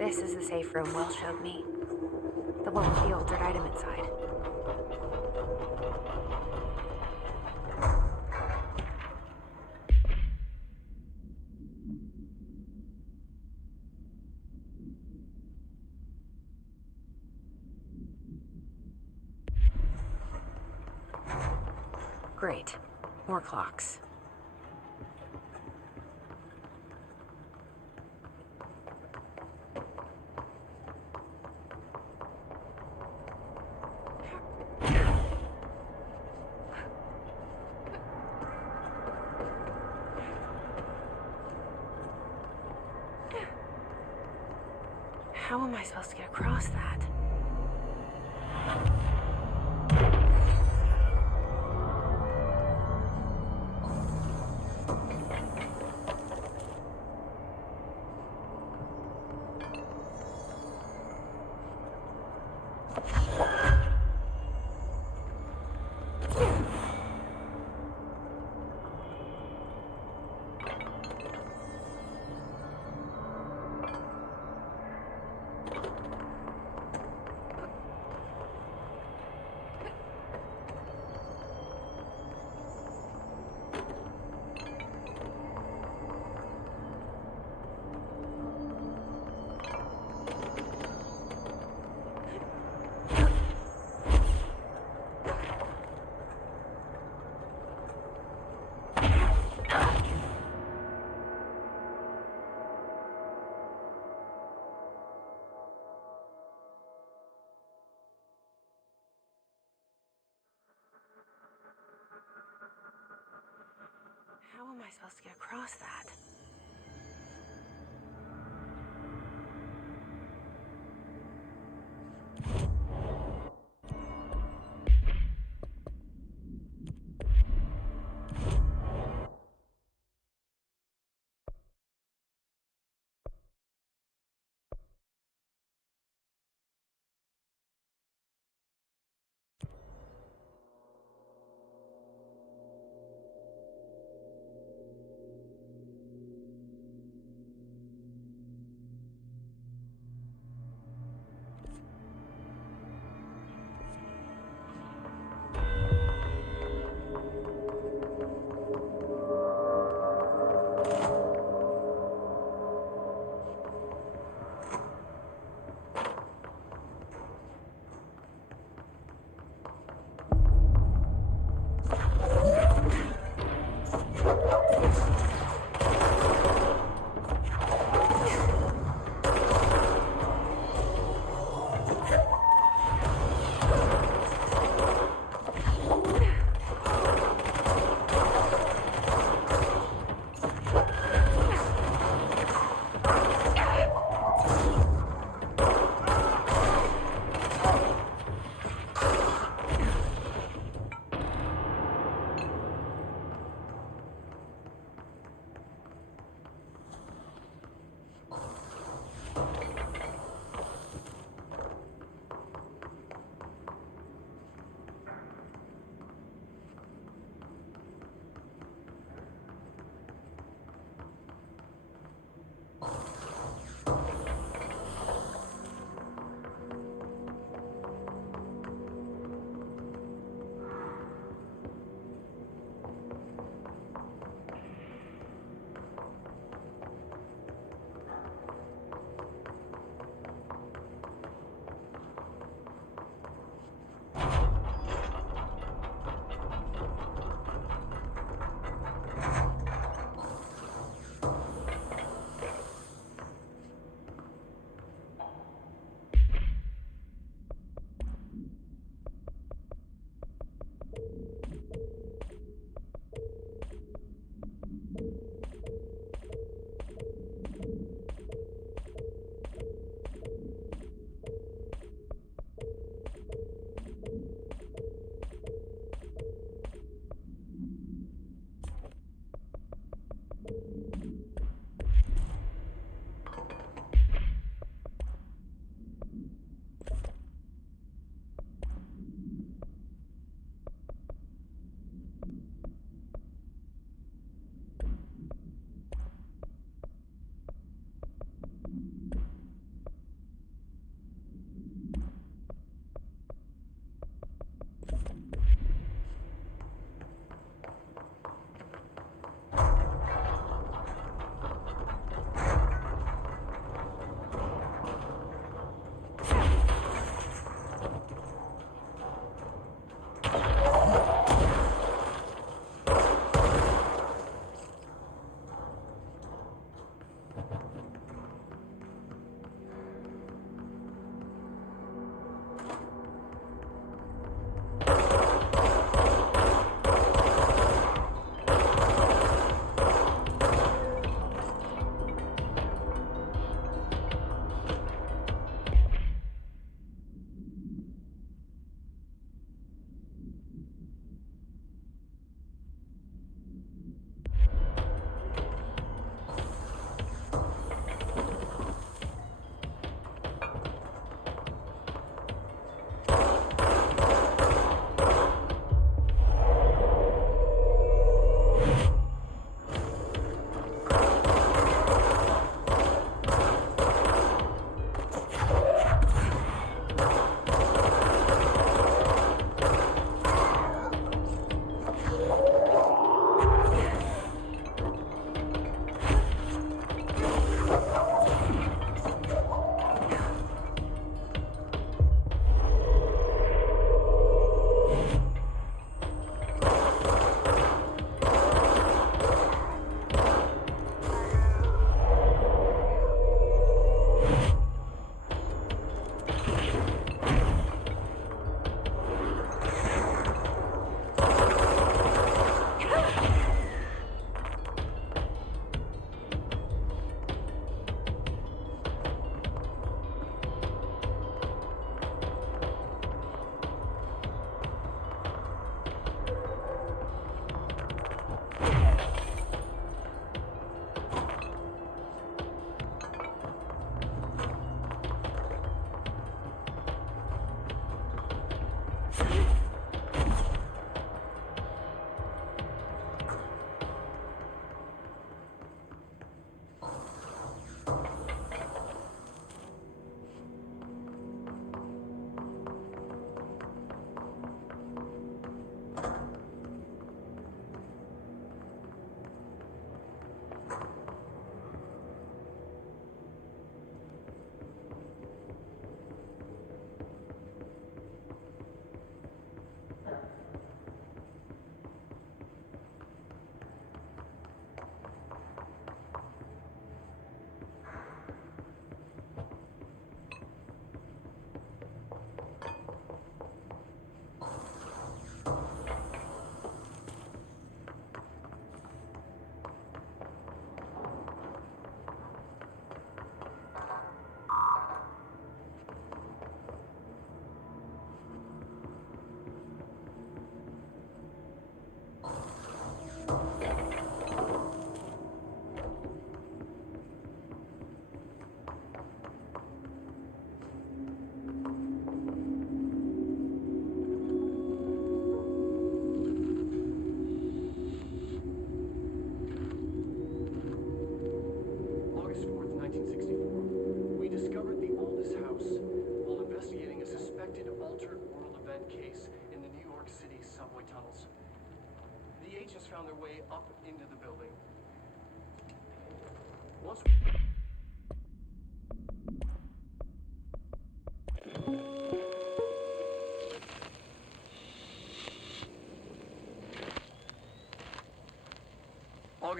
This is the safe room Will showed me. The one with the altered item inside. Great. More clocks. How am I supposed to get across that? How am I supposed to get across that?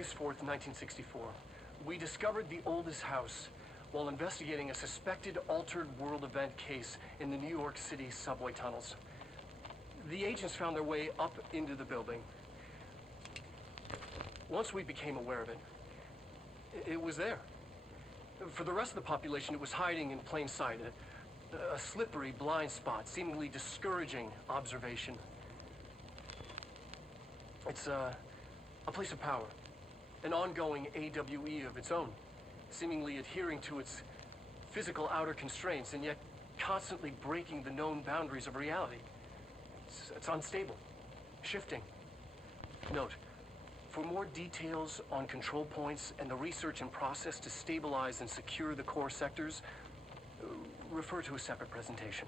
August 4th, 1964, we discovered the oldest house while investigating a suspected altered world event case in the New York City subway tunnels. The agents found their way up into the building. Once we became aware of it, it was there. For the rest of the population, it was hiding in plain sight, a slippery blind spot, seemingly discouraging observation. It's a place of power, an ongoing AWE of its own, seemingly adhering to its physical outer constraints and yet constantly breaking the known boundaries of reality. It's unstable, shifting. Note, for more details on control points and the research and process to stabilize and secure the core sectors, refer to a separate presentation.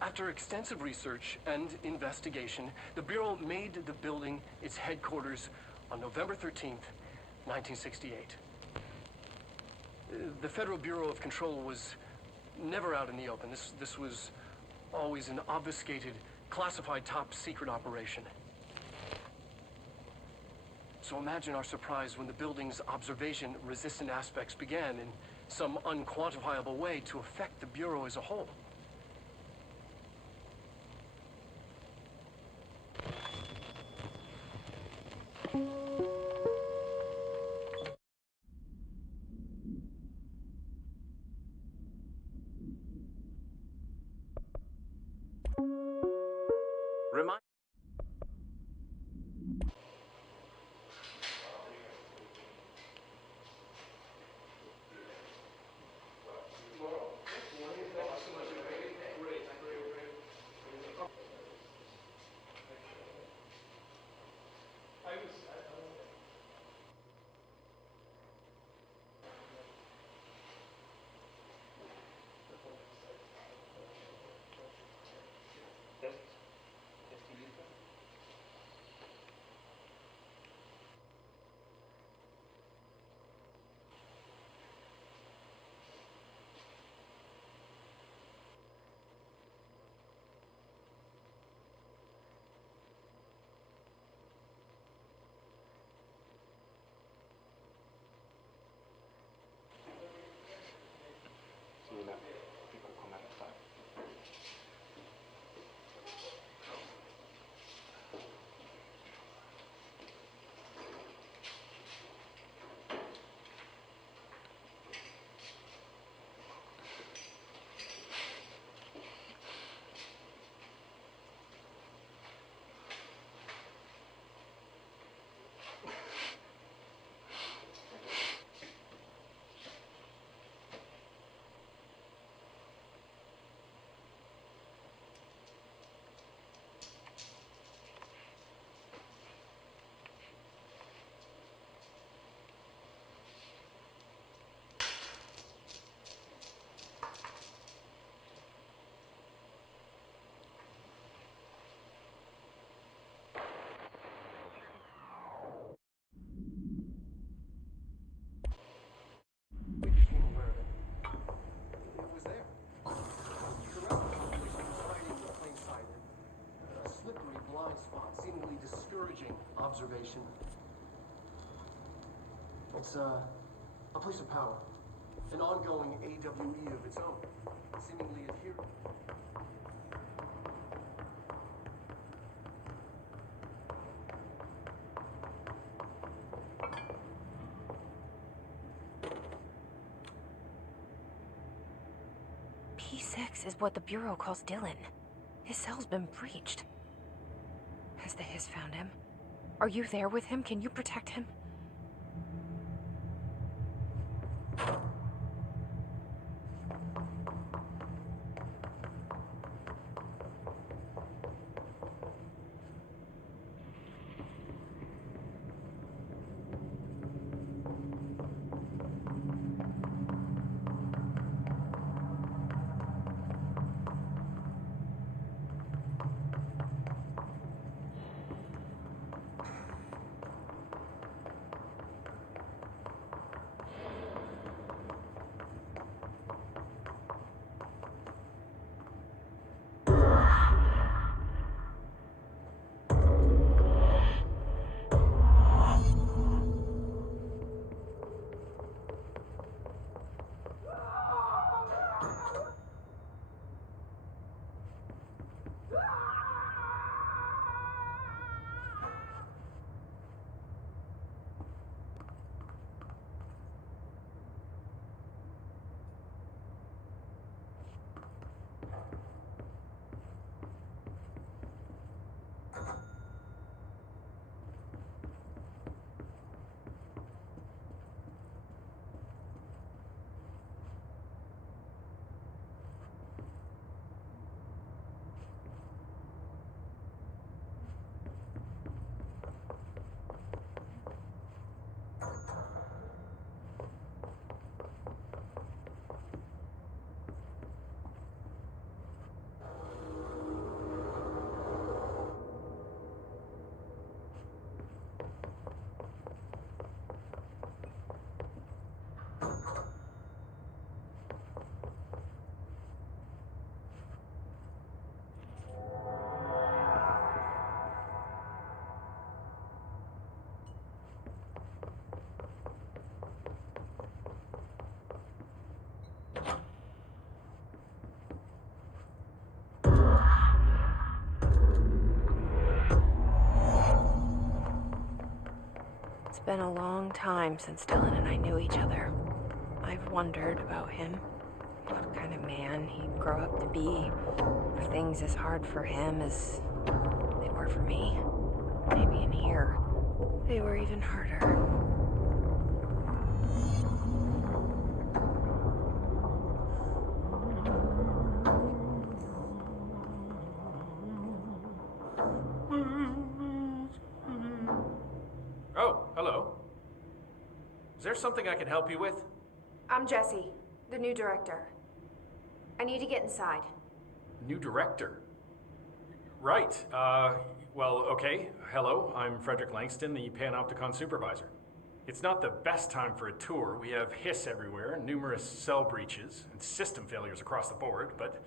After extensive research and investigation, the Bureau made the building its headquarters on November 13th, 1968. The Federal Bureau of Control was never out in the open. This was always an obfuscated, classified top-secret operation. So imagine our surprise when the building's observation-resistant aspects began in some unquantifiable way to affect the Bureau as a whole. Remind seemingly discouraging observation. It's a place of power, an ongoing AWE of its own, seemingly adhering. P6 is what the Bureau calls Dylan. His cell's been breached. Has the Hiss found him? Are you there with him? Can you protect him? been a long time since Dylan and I knew each other. I've wondered about him. What kind of man he'd grow up to be. If things as hard for him as they were for me. Maybe in here, they were even harder. Oh, hello. Is there something I can help you with? I'm Jessie, the new director. I need to get inside. New director? Right. Well, okay. Hello, I'm Frederick Langston, the Panopticon supervisor. It's not the best time for a tour. We have hiss everywhere, numerous cell breaches, and system failures across the board, but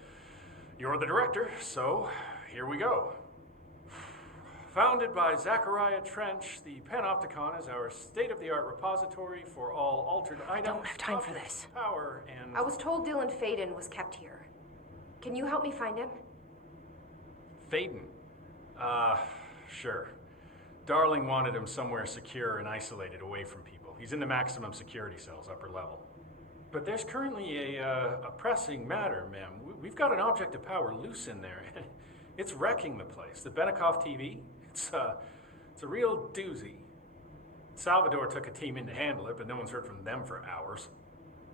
you're the director, so here we go. Founded by Zachariah Trench, the Panopticon is our state-of-the-art repository for all altered items. Don't have time for objects, this. Power and... I was told Dylan Faden was kept here. Can you help me find him? Faden? Sure. Darling wanted him somewhere secure and isolated away from people. He's in the maximum security cells, upper level. But there's currently a pressing matter, ma'am. We've got an object of power loose in there. It's wrecking the place. The Benikoff TV, it's a real doozy. Salvador took a team in to handle it, but no one's heard from them for hours.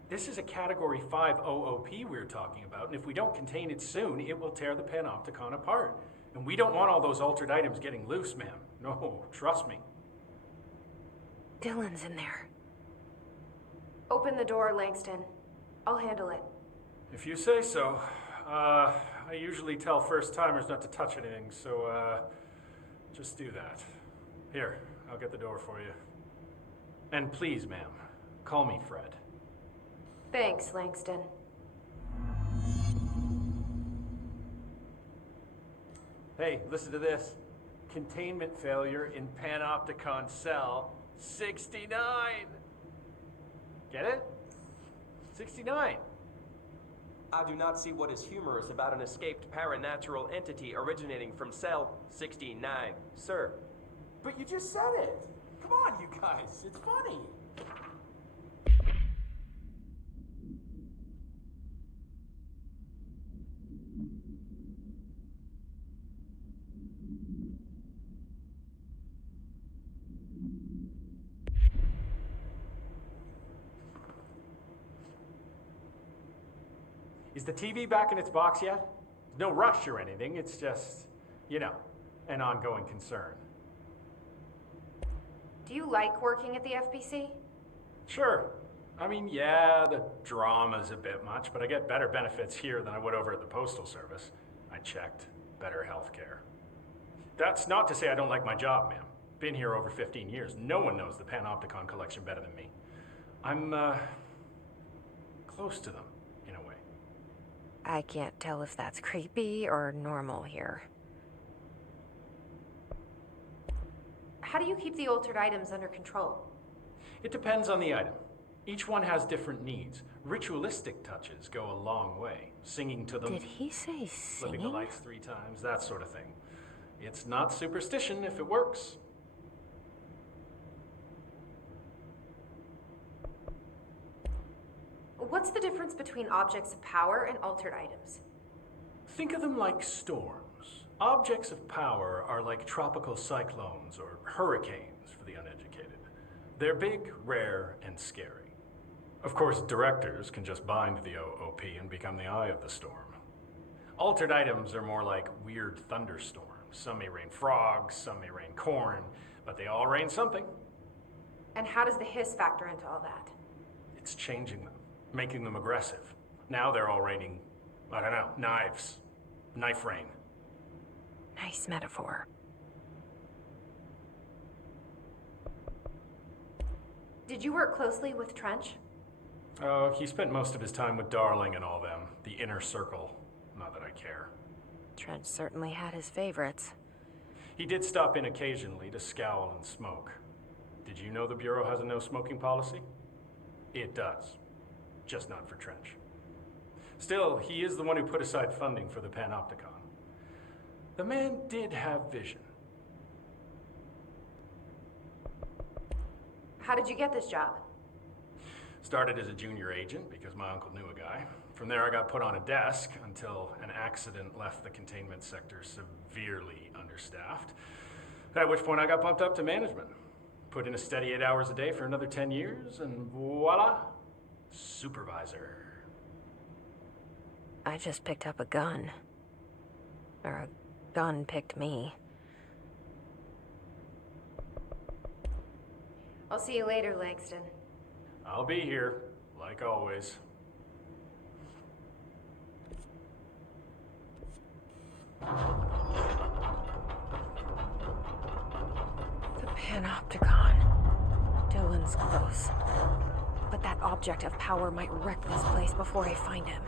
This is a Category 5 OOP we're talking about, and if we don't contain it soon, it will tear the Panopticon apart. And we don't want all those altered items getting loose, ma'am. No, trust me. Dylan's in there. Open the door, Langston. I'll handle it. If you say so. I usually tell first-timers not to touch anything, so, just do that. Here, I'll get the door for you. And please, ma'am, call me Fred. Thanks, Langston. Hey, listen to this. Containment failure in Panopticon cell 69. Get it? 69. I do not see what is humorous about an escaped paranatural entity originating from cell 69, sir. But you just said it. Come on, you guys. It's funny. Is the TV back in its box yet? No rush or anything, it's just, an ongoing concern. Do you like working at the FBC? Sure. I mean, yeah, the drama's a bit much, but I get better benefits here than I would over at the Postal Service. I checked. Better health care. That's not to say I don't like my job, ma'am. Been here over 15 years. No one knows the Panopticon collection better than me. I'm, close to them. I can't tell if that's creepy or normal here. How do you keep the altered items under control? It depends on the item. Each one has different needs. Ritualistic touches go a long way. Singing to them. Did he say Flipping the singing? lights 3 times, that sort of thing. It's not superstition if it works. What's the difference between objects of power and altered items? Think of them like storms. Objects of power are like tropical cyclones or hurricanes for the uneducated. They're big, rare, and scary. Of course, directors can just bind the OOP and become the eye of the storm. Altered items are more like weird thunderstorms. Some may rain frogs, some may rain corn, but they all rain something. And how does the hiss factor into all that? It's changing them, making them aggressive. Now they're all raining, knives. Knife rain. Nice metaphor. Did you work closely with Trench? Oh, he spent most of his time with Darling and all them. The inner circle. Not that I care. Trent certainly had his favorites. He did stop in occasionally to scowl and smoke. Did you know the Bureau has a no-smoking policy? It does. Just not for Trench. Still, he is the one who put aside funding for the Panopticon. The man did have vision. How did you get this job? Started as a junior agent because my uncle knew a guy. From there, I got put on a desk until an accident left the containment sector severely understaffed. At which point, I got bumped up to management. Put in a steady 8 hours a day for another 10 years, and voila, supervisor. I just picked up a gun. Or a gun picked me. I'll see you later, Langston. I'll be here, like always. The Panopticon. Dylan's close. But that object of power might wreck this place before I find him.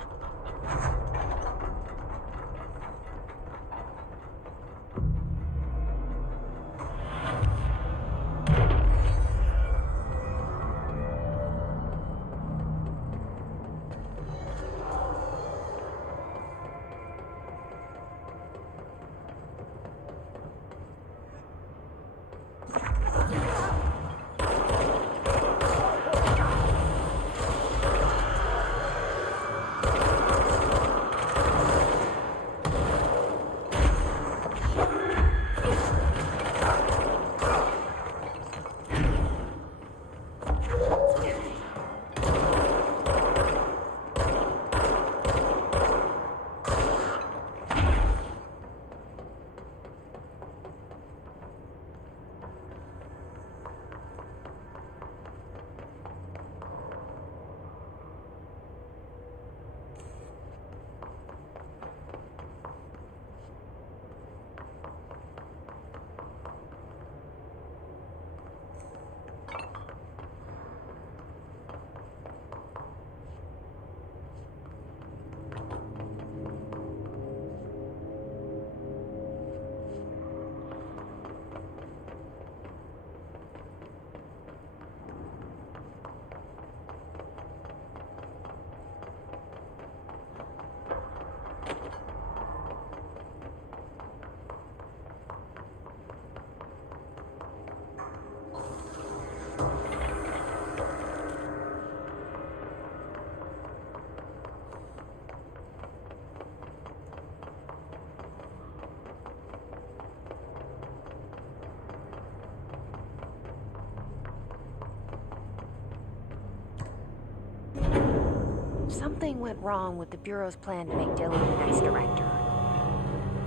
Something went wrong with the Bureau's plan to make Dylan the next director.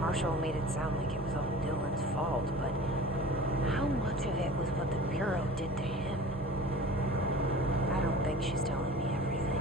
Marshall made it sound like it was all Dylan's fault, but how much of it was what the Bureau did to him? I don't think she's telling me everything.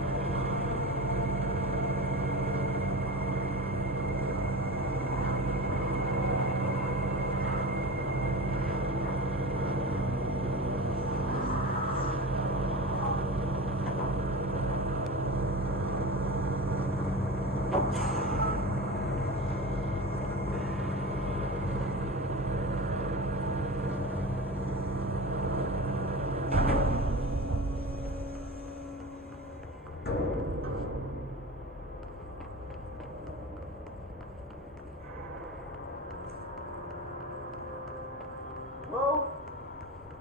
Hello?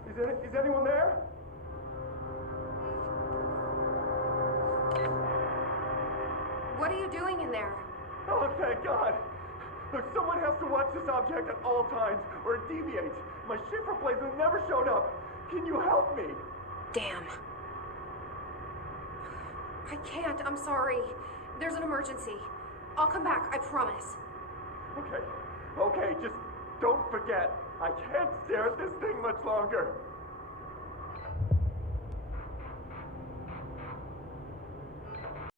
Is anyone there? What are you doing in there? Oh, thank God. Look, someone has to watch this object at all times, or it deviates. My shift replacement never showed up. Can you help me? Damn. I can't, I'm sorry. There's an emergency. I'll come back, I promise. Okay, just don't forget. I can't stare at this thing much longer.